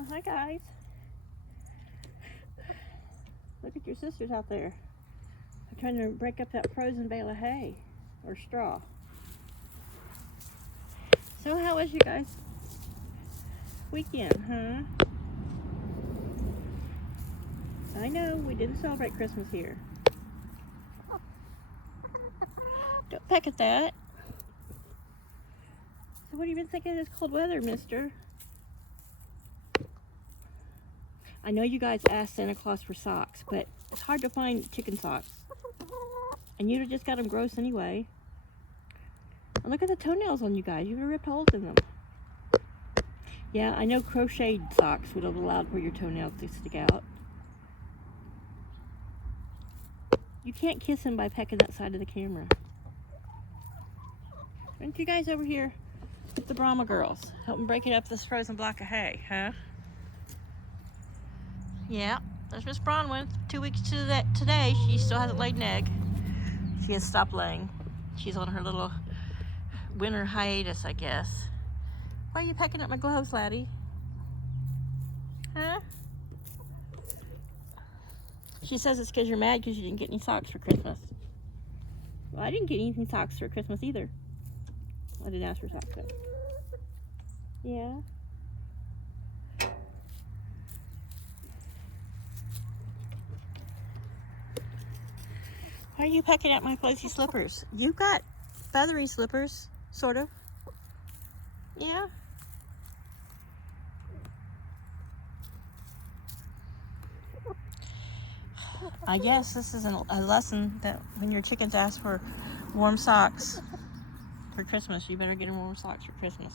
Oh, hi guys. Look at your sisters out there. They're trying to break up that frozen bale of hay or straw. So how was you guys' weekend, huh? I know we didn't celebrate Christmas here. Don't peck at that. So what have you been thinking of this cold weather, mister? I know you guys asked Santa Claus for socks, but it's hard to find chicken socks. And you'd have just got them gross anyway. And look at the toenails on you guys. You've ripped holes in them. Yeah, I know crocheted socks would have allowed for your toenails to stick out. You can't kiss him by pecking that side of the camera. Why don't you guys over here with the Brahma girls? Help them break it up this frozen block of hay, huh? Yeah, there's Miss Bronwyn. 2 weeks to that today. She still hasn't laid an egg. She has stopped laying. She's on her little winter hiatus, I guess. Why are you pecking at my gloves, laddie? Huh? She says it's because you're mad because you didn't get any socks for Christmas. Well, I didn't get anything socks for Christmas either. I didn't ask for socks though. Yeah. Why are you pecking at my fuzzy slippers? You've got feathery slippers, sort of. Yeah. I guess this is a lesson that when your chickens ask for warm socks for Christmas, you better get them warm socks for Christmas.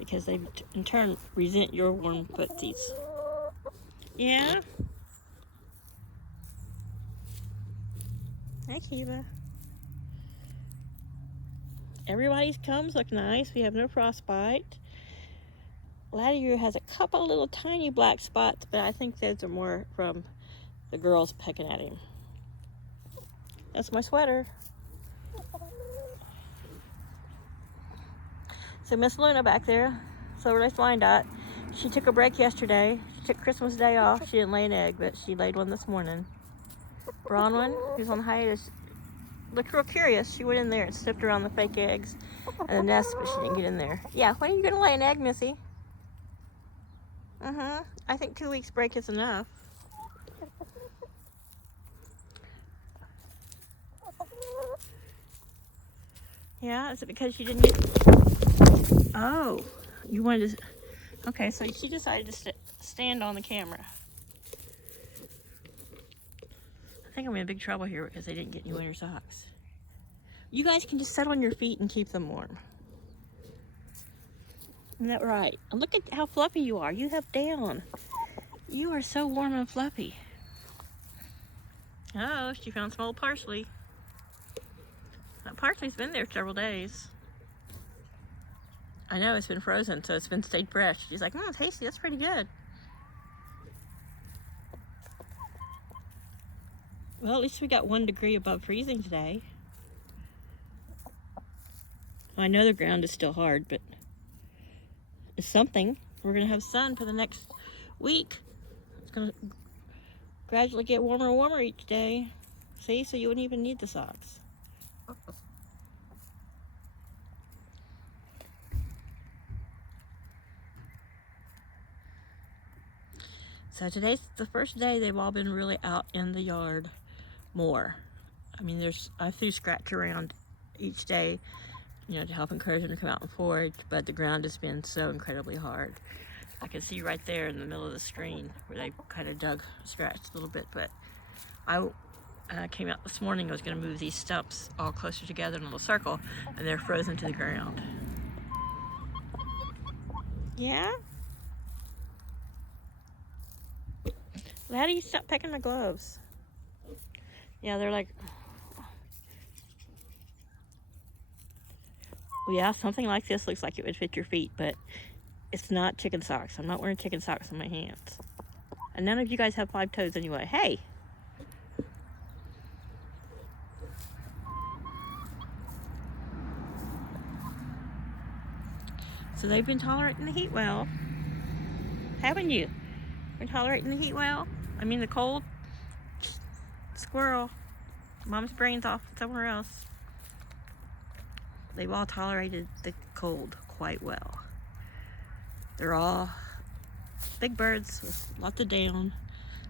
Because they, in turn, resent your warm footsies. Yeah? Hi, Kiva. Everybody's combs look nice. We have no frostbite. Laddie has a couple little tiny black spots, but I think those are more from the girls pecking at him. That's my sweater. So Miss Luna back there, Silver Lace Wyandotte, she took a break yesterday. She took Christmas Day off. She didn't lay an egg, but she laid one this morning. Bronwyn, who's on hiatus, looked real curious. She went in there and sniffed around the fake eggs and the nest, but she didn't get in there. Yeah, when are you gonna lay an egg, Missy? I think 2 weeks break is enough. Yeah, is it because you didn't get... Oh, you wanted to... Okay, so she decided to stand on the camera. I think I'm in big trouble here because they didn't get any winter socks. You guys can just sit on your feet and keep them warm. Isn't that right? And look at how fluffy you are. You have down. You are so warm and fluffy. Oh, she found some old parsley. That parsley's been there several days. I know, it's been frozen, so it's been stayed fresh. She's like, tasty, that's pretty good. Well, at least we got 1 degree above freezing today. I know the ground is still hard, but it's something. We're gonna have sun for the next week. It's gonna gradually get warmer and warmer each day. See, so you wouldn't even need the socks. So today's the first day they've all been really out in the yard more. I mean, I threw scratch around each day, to help encourage them to come out and forage, but the ground has been so incredibly hard. I can see right there in the middle of the screen where they kind of scratched a little bit, but I came out this morning. I was going to move these stumps all closer together in a little circle, and they're frozen to the ground. Yeah? Laddie, stop pecking my gloves. Yeah, they're like... Well, yeah, something like this looks like it would fit your feet, but it's not chicken socks. I'm not wearing chicken socks on my hands. And none of you guys have 5 toes anyway. Hey! So they've been tolerating the heat well. Haven't you? Been tolerating the heat well? I mean the cold? Squirrel. Mom's brain's off somewhere else. They've all tolerated the cold quite well. They're all big birds with lots of down,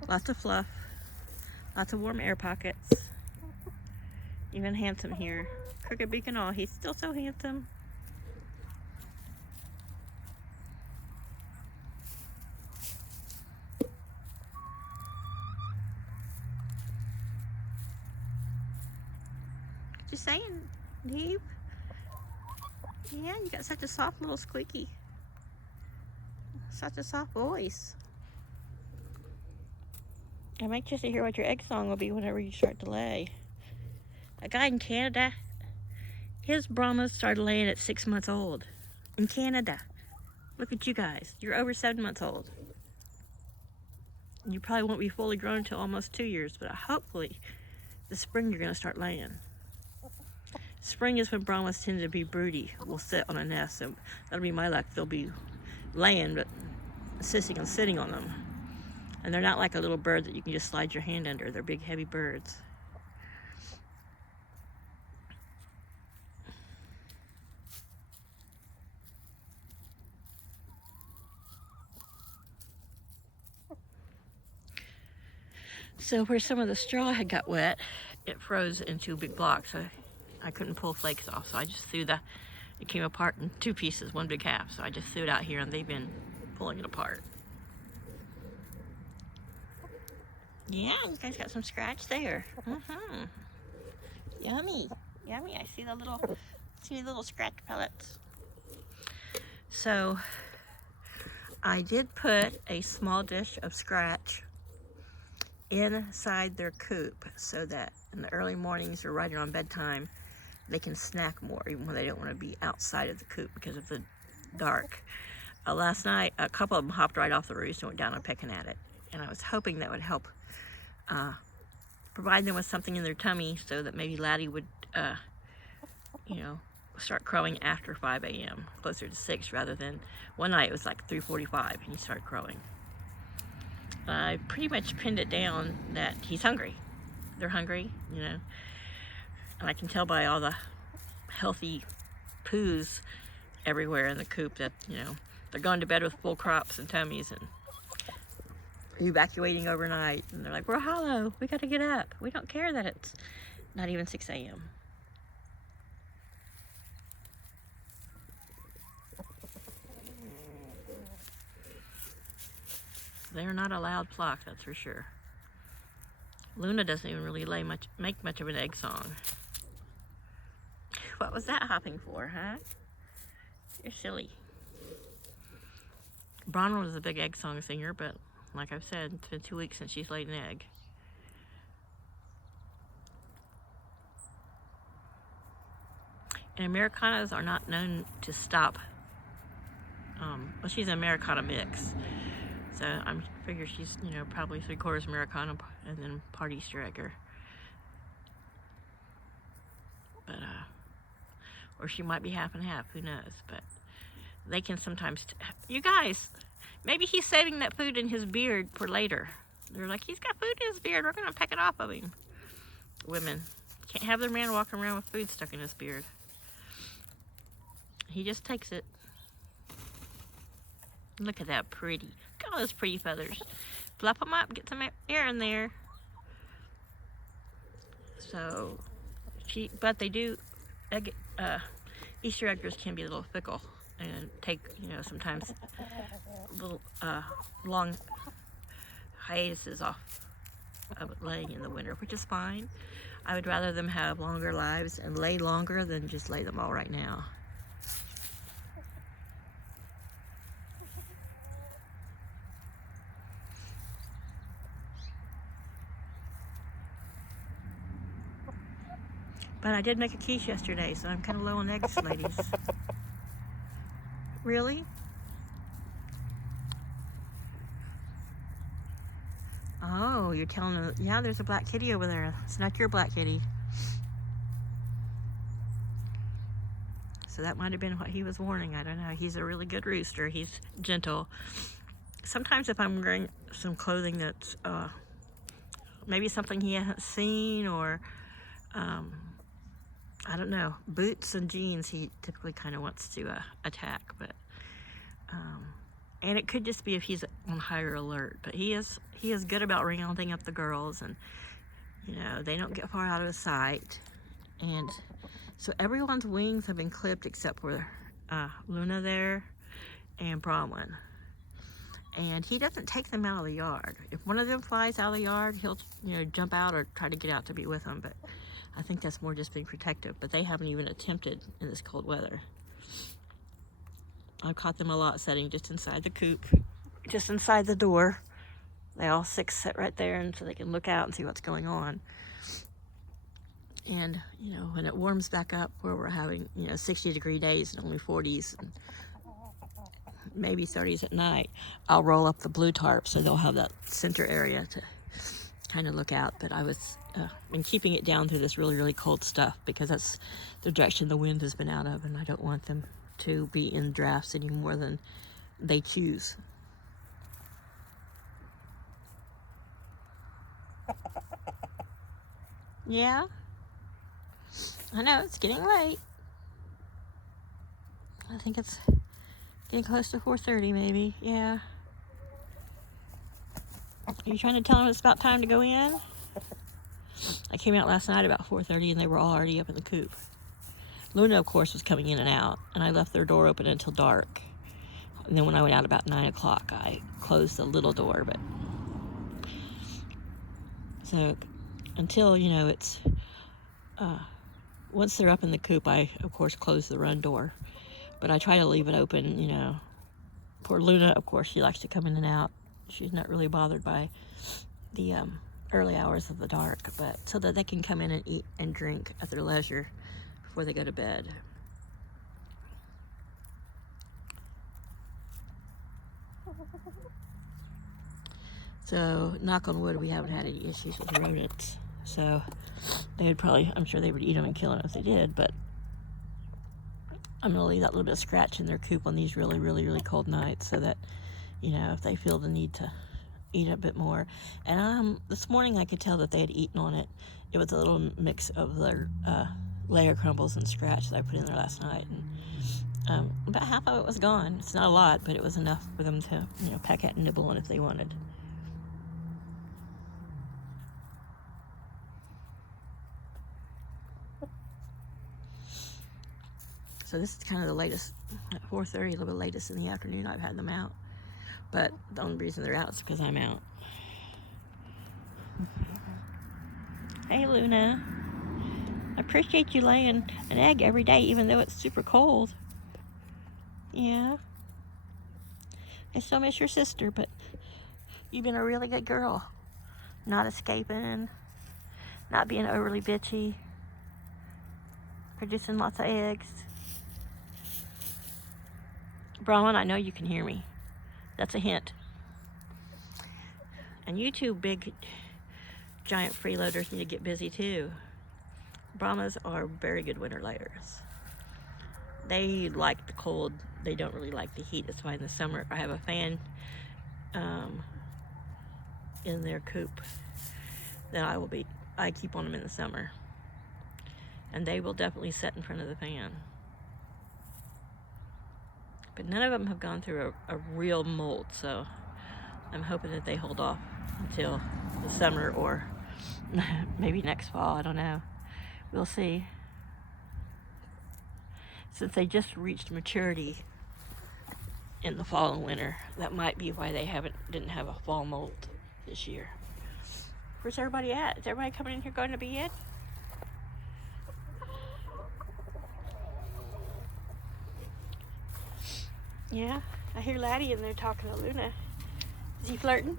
lots of fluff, lots of warm air pockets. Even Handsome here. Crooked beak and all, he's still so handsome. Just saying, Neve. Yeah, you got such a soft little squeaky. Such a soft voice. I'm anxious to hear what your egg song will be whenever you start to lay. A guy in Canada, his Brahmas started laying at 6 months old. In Canada. Look at you guys. You're over 7 months old. You probably won't be fully grown until almost 2 years, but hopefully this spring you're going to start laying. Spring is when Brahmas tend to be broody, will sit on a nest, so that'll be my luck. They'll be laying, but insisting on sitting on them. And they're not like a little bird that you can just slide your hand under. They're big, heavy birds. So where some of the straw had got wet, it froze into big blocks. So I couldn't pull flakes off, so I just threw it came apart in 2 pieces, 1 big half. So I just threw it out here and they've been pulling it apart. Yeah, you guys got some scratch there. Yummy, yummy. I see the little scratch pellets. So I did put a small dish of scratch inside their coop so that in the early mornings or right around bedtime they can snack more, even when they don't want to be outside of the coop because of the dark. Last night a couple of them hopped right off the roost and went down and pecking at it, and I was hoping that would help provide them with something in their tummy so that maybe Laddie would start crowing after 5 a.m. closer to 6, rather than one night it was like 3:45 and he started crowing. I pretty much pinned it down that he's hungry. They're hungry, and I can tell by all the healthy poos everywhere in the coop that, they're going to bed with full crops and tummies and evacuating overnight. And they're like, we're hollow, we got to get up. We don't care that it's not even 6 a.m. They're not a loud flock, that's for sure. Luna doesn't even really make much of an egg song. What was that hopping for, huh? You're silly. Bronwyn was a big egg song singer, but like I've said, it's been 2 weeks since she's laid an egg. And Americanas are not known to stop. Well, she's an Americana mix. So I figure she's, probably 3/4 Americana and then part Easter egger. But, or she might be half and half, who knows. But they can sometimes, you guys, maybe he's saving that food in his beard for later. They're like, he's got food in his beard, we're gonna peck it off of him. Women can't have their man walking around with food stuck in his beard. He just takes it. Look at that pretty. Look at all those pretty feathers. Flap them up, get some air in there. So, but they do, Easter eggers can be a little fickle and take, sometimes little long hiatuses off of laying in the winter, which is fine. I would rather them have longer lives and lay longer than just lay them all right now. But I did make a quiche yesterday, so I'm kind of low on eggs, ladies. Really? Oh, you're telling them, yeah, there's a black kitty over there. It's not your black kitty. So that might have been what he was warning. I don't know. He's a really good rooster. He's gentle. sometimes if I'm wearing some clothing that's maybe something he hasn't seen, or I don't know, boots and jeans, he typically kind of wants to attack. But and it could just be if he's on higher alert. But he is good about rounding up the girls, and they don't get far out of his sight. And so everyone's wings have been clipped except for Luna there and Bronwyn. And he doesn't take them out of the yard. If one of them flies out of the yard, he'll jump out or try to get out to be with them. But I think that's more just being protective. But they haven't even attempted in this cold weather. I've caught them a lot sitting just inside the coop, just inside the door. They all 6 sit right there, and so they can look out and see what's going on. And when it warms back up, where we're having 60-degree days and only 40s and maybe 30s at night, I'll roll up the blue tarp so they'll have that center area to kind of look out. But I was been keeping it down through this really, really cold stuff, because that's the direction the wind has been out of, and I don't want them to be in drafts any more than they choose. Yeah, I know it's getting late. I think it's getting close to 4:30 maybe. Yeah. Are you trying to tell them it's about time to go in? I came out last night about 4:30 and they were all already up in the coop. Luna, of course, was coming in and out, and I left their door open until dark. And then when I went out about 9 o'clock, I closed the little door. But so until it's once they're up in the coop, I of course close the run door. But I try to leave it open. For Luna, of course, she likes to come in and out. She's not really bothered by the early hours of the dark, but so that they can come in and eat and drink at their leisure before they go to bed. So, knock on wood, we haven't had any issues with rodents. So, I'm sure they would eat them and kill them if they did, but I'm going to leave that little bit of scratch in their coop on these really, really, really cold nights, so that, if they feel the need to eat a bit more. And this morning I could tell that they had eaten on it. It was a little mix of their layer crumbles and scratch that I put in there last night. And about half of it was gone. It's not a lot, but it was enough for them to, peck at and nibble on if they wanted. So this is kind of the latest, at 4:30, a little bit latest in the afternoon I've had them out. But the only reason they're out is because I'm out. Hey, Luna. I appreciate you laying an egg every day, even though it's super cold. Yeah. I still miss your sister, but you've been a really good girl. Not escaping, not being overly bitchy, producing lots of eggs. Bronwyn, I know you can hear me. That's a hint. And you two big, giant freeloaders need to get busy too. Brahmas are very good winter layers. They like the cold. They don't really like the heat. That's why in the summer, if I have a fan in their coop, then I keep on them in the summer. And they will definitely sit in front of the fan. But none of them have gone through a real molt, so I'm hoping that they hold off until the summer or maybe next fall. I don't know. We'll see. Since they just reached maturity in the fall and winter, that might be why they didn't have a fall molt this year. Where's everybody at? Is everybody coming in here going to bed? Yeah, I hear Laddie in there talking to Luna. Is he flirting?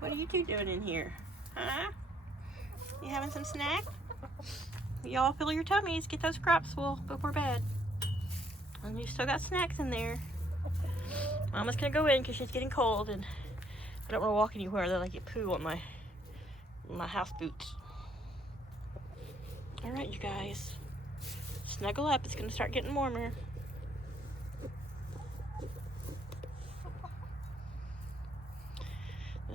What are you two doing in here? Huh? You having some snack? Y'all fill your tummies. Get those crops full before bed. And you still got snacks in there. Mama's gonna go in because she's getting cold, and I don't want to walk anywhere that I get poo on my house boots. All right, you guys. Snuggle up. It's going to start getting warmer.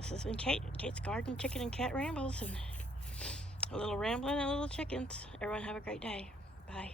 this has been Kate, Kate's Garden, Chicken, and Cat Rambles, and a little rambling and a little chickens. Everyone have a great day. Bye.